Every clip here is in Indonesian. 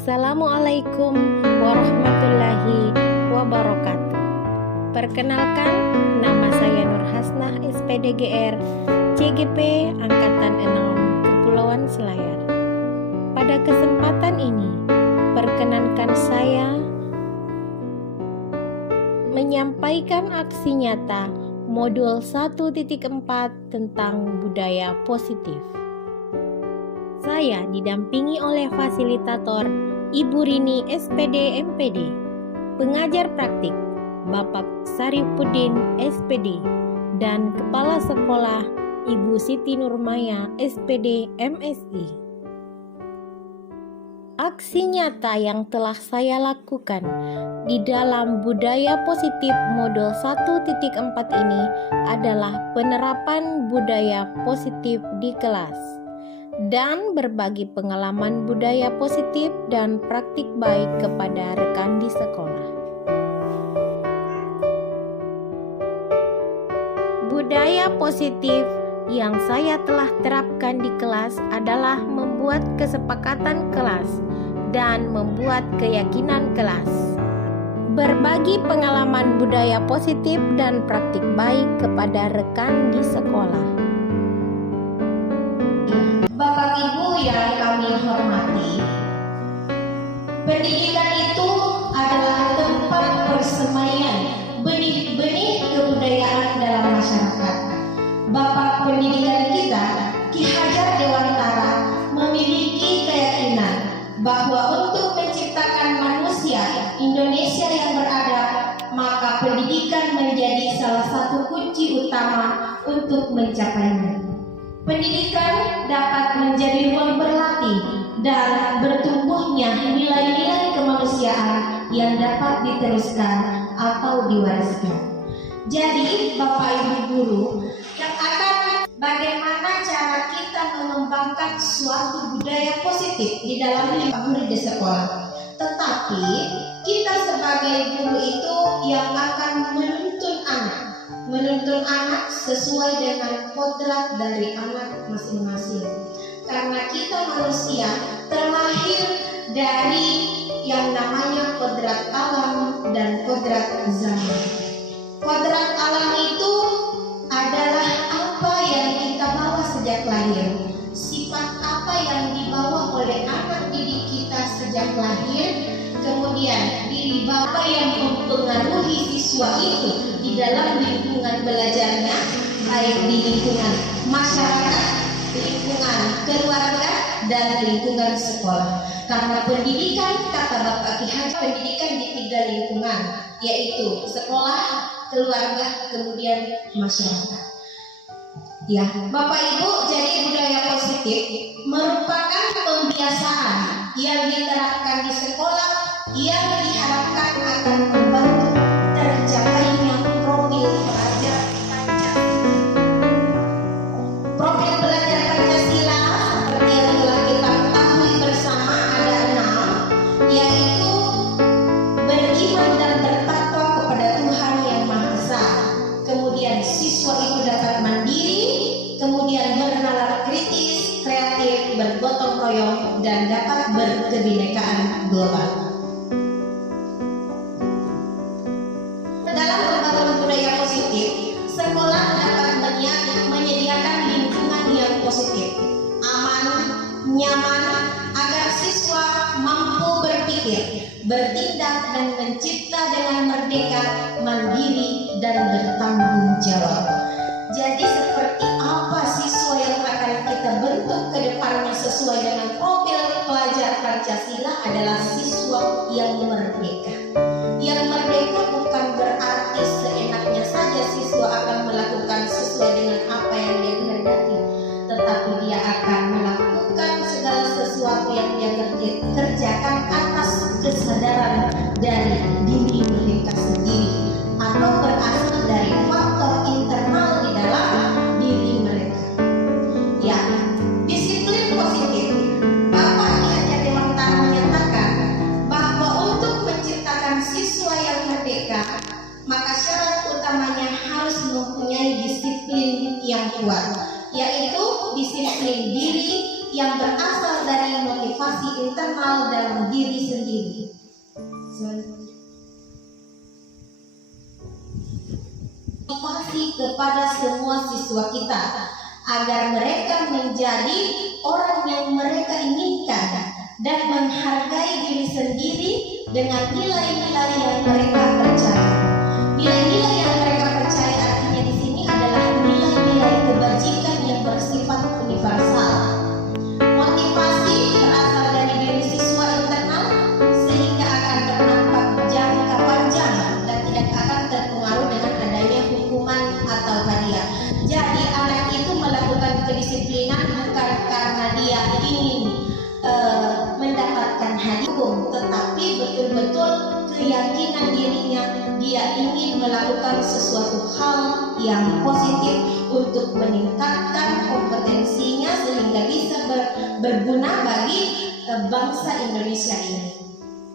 Assalamualaikum warahmatullahi wabarakatuh. Perkenalkan, nama saya Nur Hasnah SPDGR CGP Angkatan 6 Kepulauan Selayar. Pada kesempatan ini, perkenankan saya menyampaikan aksi nyata modul 1.4 tentang budaya positif. Saya didampingi oleh fasilitator Ibu Rini SPD MPD, pengajar praktik Bapak Saripudin SPD, dan Kepala Sekolah Ibu Siti Nurmaya SPD MSI. Aksi nyata yang telah saya lakukan di dalam budaya positif modul 1.4 ini adalah penerapan budaya positif di kelas dan berbagi pengalaman budaya positif dan praktik baik kepada rekan di sekolah. Budaya positif yang saya telah terapkan di kelas adalah membuat kesepakatan kelas dan membuat keyakinan kelas. Berbagi pengalaman budaya positif dan praktik baik kepada rekan di sekolah. Bapak Ibu yang kami hormati, pendidikan itu adalah tempat persemaian benih-benih kebudayaan dalam masyarakat. Bapak pendidikan kita, Ki Hajar Dewantara, memiliki keyakinan bahwa untuk menciptakan manusia Indonesia yang beradab, maka pendidikan menjadi salah satu kunci utama untuk mencapainya. Pendidikan dapat menjadi ruang berlatih dan bertumbuhnya nilai-nilai kemanusiaan yang dapat diteruskan atau diwariskan. Jadi, Bapak Ibu guru yang akan bagaimana cara kita mengembangkan suatu budaya positif di dalam lingkungan di sekolah. Tetapi kita sebagai guru itu yang akan menuntun anak sesuai dengan kodrat dari anak masing-masing. Karena kita manusia terlahir dari yang namanya kodrat alam dan kodrat zaman. Kodrat alam itu adalah apa yang kita bawa sejak lahir. Sifat apa yang dibawa oleh anak didik kita sejak lahir. Kemudian diri bapak yang mempengaruhi siswa itu di dalam lingkungan belajarnya, baik di lingkungan masyarakat, lingkungan keluarga, dan lingkungan sekolah. Karena pendidikan, kata Bapak Ki Hajar, pendidikan di 3 lingkungan, yaitu sekolah, keluarga, kemudian masyarakat. Ya, Bapak Ibu, jadi budaya positif merupakan pembiasaan yang diterapkan di sekolah yang diharapkan akan membantu tercapainya profil pelajar Pancasila. Profil pelajar Pancasila seperti yang telah kita ketahui bersama ada 6, yaitu beriman dan bertakwa kepada Tuhan Yang Maha Esa. Kemudian siswa itu dapat mandiri, kemudian bernalar kritis, kreatif, bergotong royong, dan dapat berkebinekaan global. Sekolah dapat menyediakan lingkungan yang positif, aman, nyaman, agar siswa mampu berpikir, bertindak, dan mencipta dengan merdeka, mandiri, dan bertanggung jawab. Jadi seperti apa siswa yang akan kita bentuk ke depannya sesuai dengan profil pelajar Pancasila adalah siswa yang merdeka. Yang merdeka bukan berarti seenaknya saja siswa akan melakukan sesuai dengan apa yang dia kehendaki, tetapi dia akan melakukan segala sesuatu yang dia kerjakan atas kesadaran dari diri mereka sendiri atau berasal dari faktor internal di dalam diri mereka. Ya, disiplin positif. Bapak Ki Hajar Dewantara menyatakan bahwa untuk menciptakan siswa yang merdeka, maka syarat utamanya harus mempunyai disiplin yang kuat, yaitu disiplin diri yang berasal dari motivasi motivasi internal dalam diri sendiri. Motivasi kepada semua siswa kita agar mereka menjadi orang yang mereka inginkan dan menghargai diri sendiri dengan nilai-nilai yang mereka percaya. Nilai-nilai yang mereka percaya artinya di sini adalah nilai-nilai kebajikan yang bersifat universal. Motivasi berasal dari diri siswa internal sehingga akan berdampak jangka panjang dan tidak akan terpengaruh dengan adanya hukuman atau hadiah. Jadi anak itu melakukan kedisiplinan bukan karena dia ingin mendapatkan hadiah, tetapi betul-betul keyakinan dirinya dia ingin melakukan sesuatu hal yang positif untuk meningkatkan kompetensinya sehingga bisa berguna bagi bangsa Indonesia ini.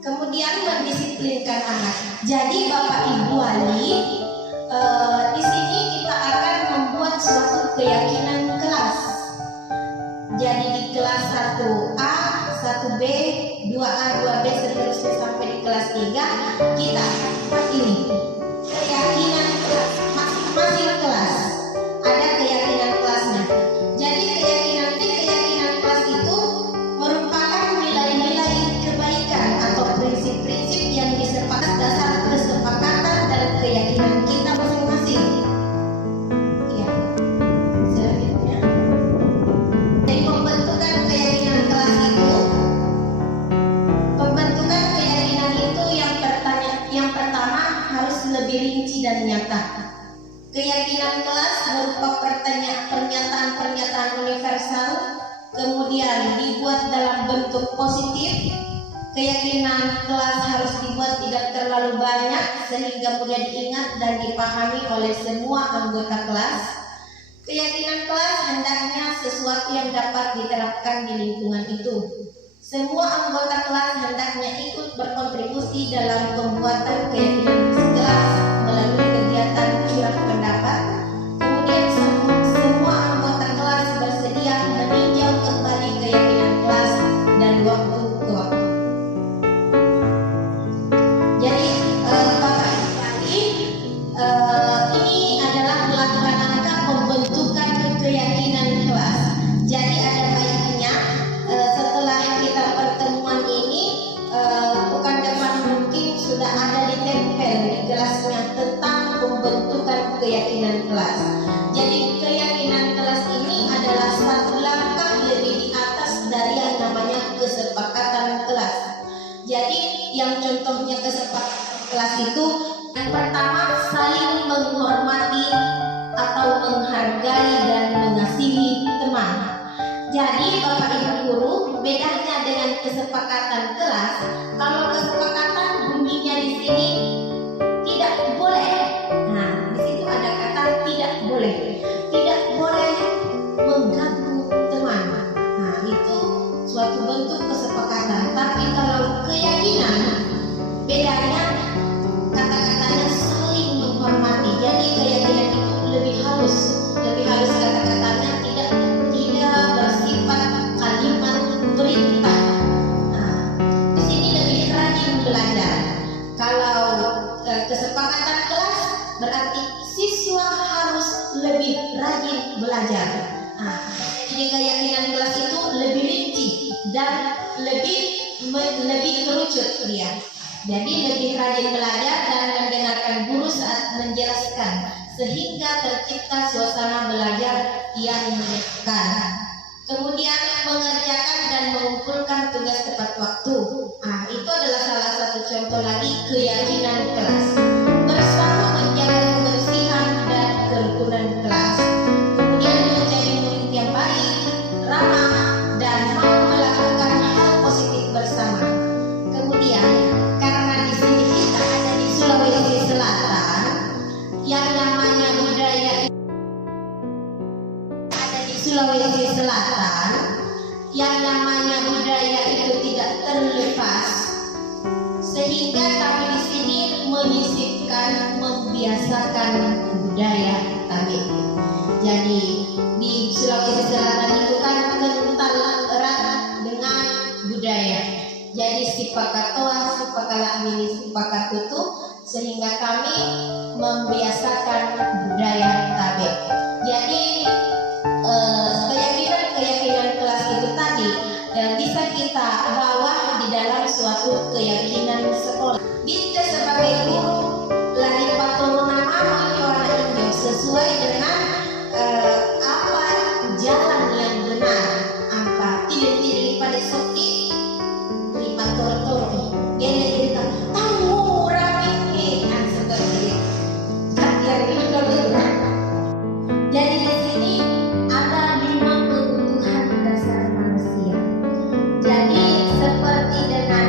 Kemudian mendisiplinkan anak. Jadi Bapak Ibu wali, di sini kita akan membuat suatu keyakinan kelas. Jadi di kelas 1A, 1B, 2A, 2B seterusnya sampai di kelas 3 kita buat ini keyakinan kelas. Masing-masing kelas ada keyakinan kelasnya. Jadi keyakinan kelas itu merupakan nilai-nilai kebaikan atau prinsip-prinsip yang disepakati dasar kesepakatan dan keyakinan kita masing-masing. Ya. Selanjutnya, dari pembentukan keyakinan kelas itu, yang pertama harus lebih rinci dan nyata. Keyakinan kelas berupa pernyataan-pernyataan universal, kemudian dibuat dalam bentuk positif. Keyakinan kelas harus dibuat tidak terlalu banyak sehingga mudah diingat dan dipahami oleh semua anggota kelas. Keyakinan kelas hendaknya sesuatu yang dapat diterapkan di lingkungan itu. Semua anggota kelas hendaknya ikut berkontribusi dalam pembuatan keyakinan kelas melalui kegiatan curah pendapat. Kemudian semua anggota kelas bersedia meninjau kembali keyakinan kelas dan waktu ke waktu. Jadi Bapak Ibu, ini adalah langkah-langkah pembentukan keyakinan kelas. Jadi ada baiknya setelah kita pertemuan ini pekan depan mungkin sudah ada ditempel di kelasnya tentang pembentukan keyakinan kelas. Jadi keyakinan kelas ini adalah satu langkah lebih di atas dari yang namanya kesepakatan kelas. Jadi yang contohnya kesepakatan kelas itu yang pertama saling menghormati atau menghargai dan mengasihi teman. Jadi Bapak Ibu guru, bedanya dengan kesepakatan kelas, kalau kesepakatan bunyinya di sini tidak boleh. Nah, di situ ada kata tidak boleh. Tidak boleh mengganggu teman. Nah, itu suatu bentuk kesepakatan. Tapi kalau keyakinan, bedanya kata-katanya saling menghormati. Jadi keyakinan itu lebih halus kata-katanya, tidak bersifat kalimat perintah. Nah, di sini lebih rajin belajar. Kalau kesepakatan kelas berarti siswa harus lebih rajin belajar. Nah, jadi keyakinan kelas itu lebih rinci dan lebih kerucut dia. Jadi lebih rajin belajar dan mendengarkan guru saat menjelaskan sehingga tercipta suasana belajar yang menyenangkan. Kemudian mengerjakan dan mengumpulkan tugas tepat waktu. Nah, itu adalah salah satu contoh lagi keyakinan kelas. Bersama menjaga kebersihan dan kerukunan kelas. Kemudian menjadi murid yang baik, ramah, dan mau melakukan hal positif bersama. Kemudian karena di sini kita ada di Sulawesi Selatan, yang namanya budaya ada di Sulawesi Selatan, yang namanya budaya itu tidak terlepas, sehingga kami di sini menyisipkan, membiasakan budaya kami. Jadi di Sulawesi Selatan itu kan kental erat dengan budaya budaya. Jadi sipakatoa, sipakala mini, sipakatutu, sehingga kami membiasakan budaya tabe. Jadi keyakinan kelas itu tadi bisa kita bawa di dalam suatu keyakinan sekolah. Kita sebagai guru lagi patulungan amal warna injo sesuai dengan apa jalan yang benar. Apa tidak pada soki lima tor gene kita tahu rapi seperti kajian itu benar. Jadi di sini ada 5 kebutuhan dasar manusia. Jadi seperti dengan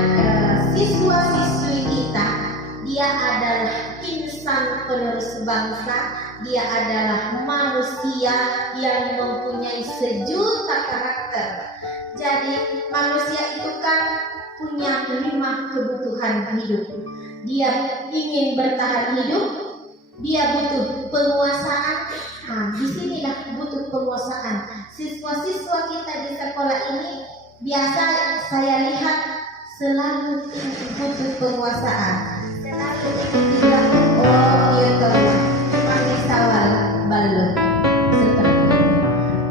siswa-siswi kita, dia adalah insan penerus bangsa, dia adalah manusia yang mempunyai sejuta karakter. Jadi manusia itu kan punya 5 kebutuhan hidup. Dia ingin bertahan hidup, dia butuh penguasaan. Nah, disinilah butuh penguasaan. Siswa-siswa kita di sekolah ini biasa saya lihat selalu butuh penguasaan. Selalu bilang, oh iya telah pakai sawal balon seperti itu.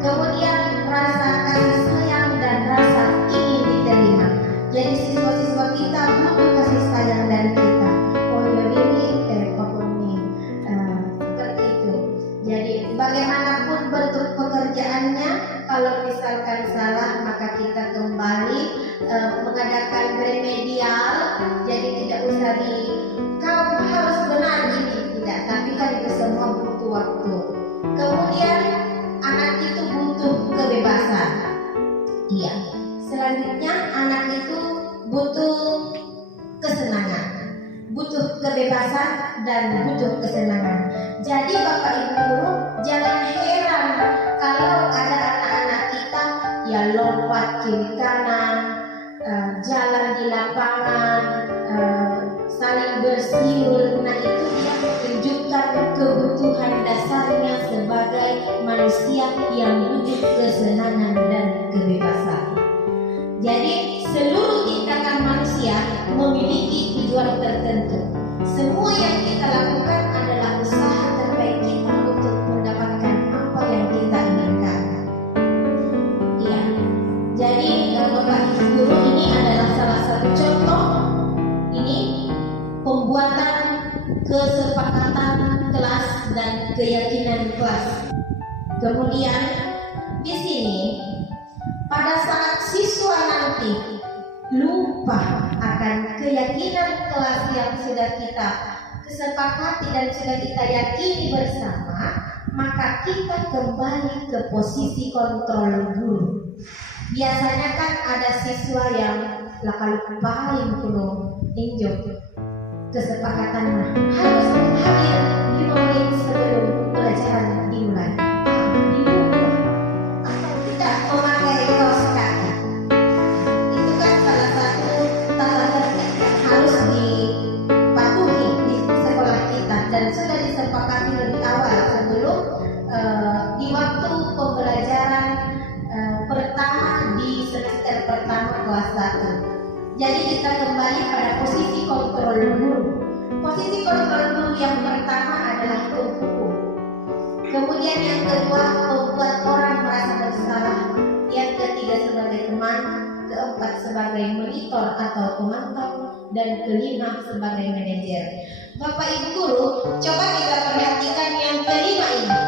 Kemudian rasa kasih sayang dan rasa ingin diterima. Jadi siswa-siswa kita butuh kasih sayang dari kita. Oh iya ini pokoknya seperti itu. Jadi bagaimanapun bentuk pekerjaannya, kalau misalkan salah maka kita kembali mengadakan remedial. Jadi tidak usah kau harus benar ini, tidak, tapi kan itu semua butuh waktu. Kemudian anak itu butuh kebebasan. Iya. Selanjutnya anak itu butuh kesenangan, butuh kebebasan dan butuh kesenangan. Jadi Bapak Ibu guru jangan heran kalau ada anak-anak kita ya lompat kiri kanan, jalan di lapangan, saling bersiul. Nah itu dia menunjukkan kebutuhan dasarnya sebagai manusia yang butuh kesenangan dan kebebasan. Jadi seluruh tindakan manusia memiliki tujuan tertentu. Semua yang kita lakukan adalah usaha terbaik kita untuk mendapatkan apa yang kita inginkan. Ya, jadi Bapak Ibu guru ini adalah salah satu contoh. Ini pembuatan kesepakatan kelas dan keyakinan kelas. Kemudian di sini pada saat siswa nanti lupa akan keyakinan kelas yang sudah kita kesepakati dan sudah kita yakini bersama, maka kita kembali ke posisi kontrol guru. Biasanya kan ada siswa yang kalau paling kuno injok kesepakatan harus hadir 5 menit sebelum pelajaran dimulai. Dilupa atau tidak memakai kaos kaki. Itu kan salah satu tata tertib yang harus dipatuhi di sekolah kita dan sudah disepakati lebih awal sebelum di waktu pembelajaran pertama di semester pertama kelas 1. Jadi kita kembali pada posisi kontrol guru. Posisi kontrol guru yang pertama adalah penghukum. Kemudian yang kedua membuat orang merasa bersalah. Yang ketiga sebagai teman. Keempat sebagai monitor atau pemantau. Dan kelima sebagai manajer. Bapak Ibu guru, coba kita perhatikan yang kelima ini.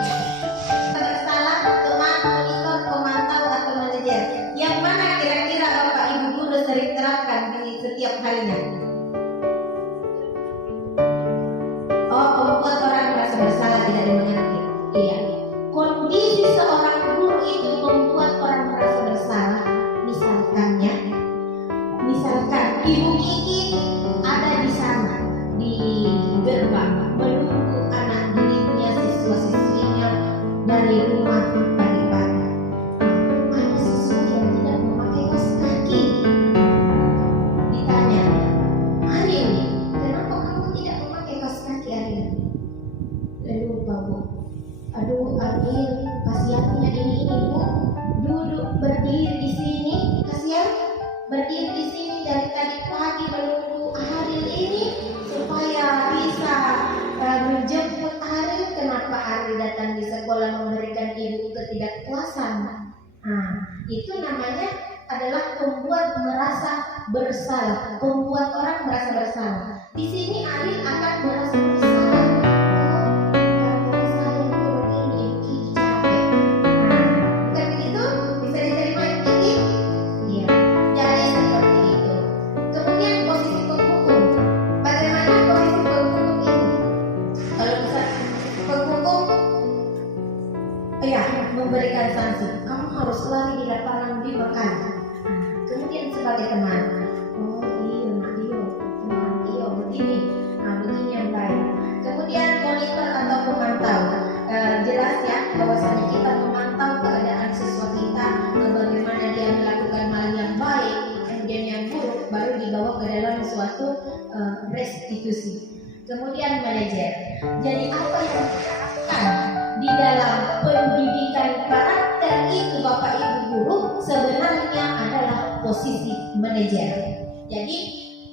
Bersalah, teman, monitor, pemantau atau manajer. Yang mana kira-kira Bapak Ibu guru sering terapkan di setiap harinya? Oh, membuat orang merasa bersalah, tidak dimengerti. Iya. Kondisi seorang guru itu membuat orang merasa bersalah. Misalkan Ibu Kiki ada di sana di gerbang menunggu anak didiknya, siswa-siswinya dari rumah pagi-pagi. Ada siswa yang tidak memakai kaos kaki. Ditanya, Arin, kenapa kamu tidak memakai kaos kaki Arin? Lalu Bu, aduh Arin, kasihannya ini Bu, duduk berdiri di sini, kasihan berdiri merasa bersalah, membuat orang merasa bersalah. Di sini Adil akan merasa bersalah. Gara-gara saya itu begini capek. Bukan begitu? Bisa diterima ini? Iya. Jadi seperti itu. Kemudian posisi penghukum. Bagaimana posisi penghukum itu? Kalau misalnya penghukum, ya memberikan sanksi. Kamu harus lari di lapangan 5 kali. Kemudian sebagai teman, oh iya, teman, begini, begini yang baik. Kemudian monitor atau pemantau, jelas ya bahwasanya kita memantau keadaan siswa kita, bagaimana dia melakukan hal yang baik, kemudian yang buruk, baru dibawa ke dalam suatu restitusi. Kemudian manajer. Jadi apa yang kita lakukan di dalam pendidikan karakter itu Bapak Ibu guru sebenarnya adalah posisi manajer. Jadi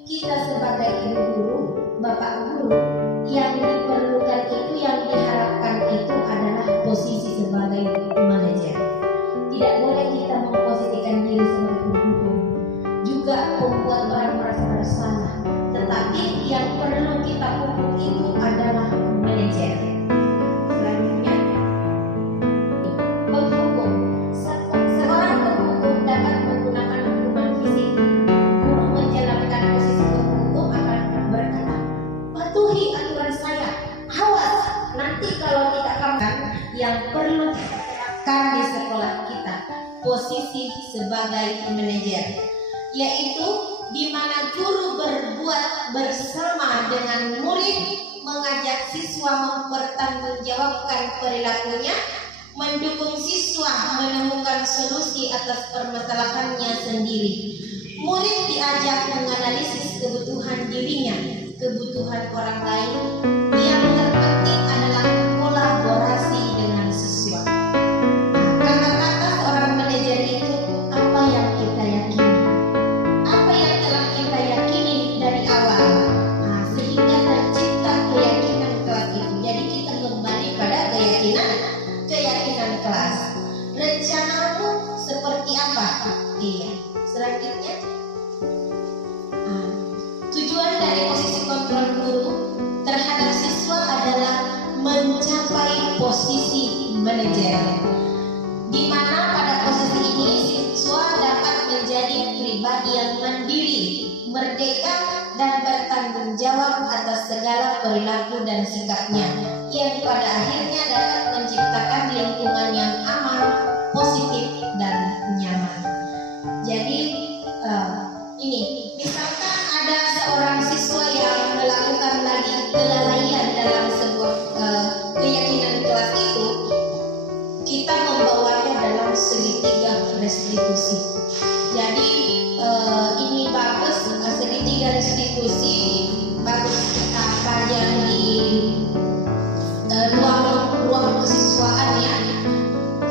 kita sebagai ibu guru, bapak guru, yang diperlukan itu, yang diharapkan itu adalah posisi sebagai manajer. Tidak boleh kita memposisikan diri sebagai penghukum, juga membuat orang merasa bersalah. Tetapi yang perlu kita hukum itu adalah manajer. Selanjutnya, penghukum. Seorang penghukum dapat menggunakan hukuman fisik. Guru menjalankan posisi penghukum akan berkata, patuhi aturan saya. Awas, nanti kalau tidak kamu yang perlu kita terapkan di sekolah kita, posisi sebagai manajer, yaitu di mana guru berbuat bersama dengan murid, mengajak siswa mempertanggungjawabkan perilakunya, mendukung siswa menemukan solusi atas permasalahannya sendiri. Murid diajak menganalisis kebutuhan dirinya, kebutuhan orang lain. Yang terpenting adalah kolaborasi dengan siswa. Kata-kata seorang manajer itu apa yang kita yakini, apa yang telah kita yakini dari awal, sehingga tercipta keyakinan kelas itu. Jadi kita kembali pada keyakinan kelas. Rencanamu seperti apa? Iya. Selanjutnya, tujuan dari posisi kontrol guru terhadap siswa adalah mencapai posisi manajer, di mana pada posisi ini siswa dapat menjadi pribadi yang mandiri, merdeka, dan bertanggung jawab atas segala perilaku dan sikapnya, yang pada akhirnya dapat menciptakan lingkungan yang aman, positif, dan nyaman. Jadi ini misalkan ada seorang siswa yang melakukan lagi kelalaian dalam sebuah keyakinan kelas itu, kita membawanya dalam segitiga restitusi. Jadi ini bagus, segitiga restitusi bagus kita kajian di ruang kesiswaan ya.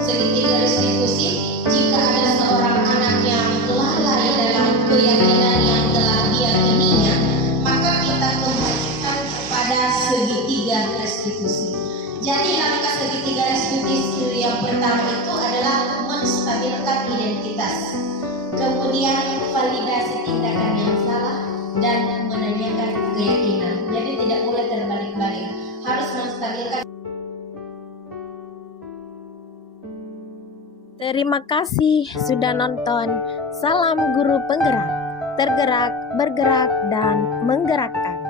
Segitiga restitusi, jika ada seorang anak yang lalai dalam keyakinan yang telah diyakininya, maka kita kembalikan pada segitiga restitusi. Jadi langkah segitiga restitusi yang pertama itu adalah menstabilkan identitas, kemudian validasi tindakan yang salah, dan menanyakan keyakinan. Jadi tidak boleh terbalik-balik, harus menstabilkan. Terima kasih sudah nonton. Salam guru penggerak, tergerak, bergerak, dan menggerakkan.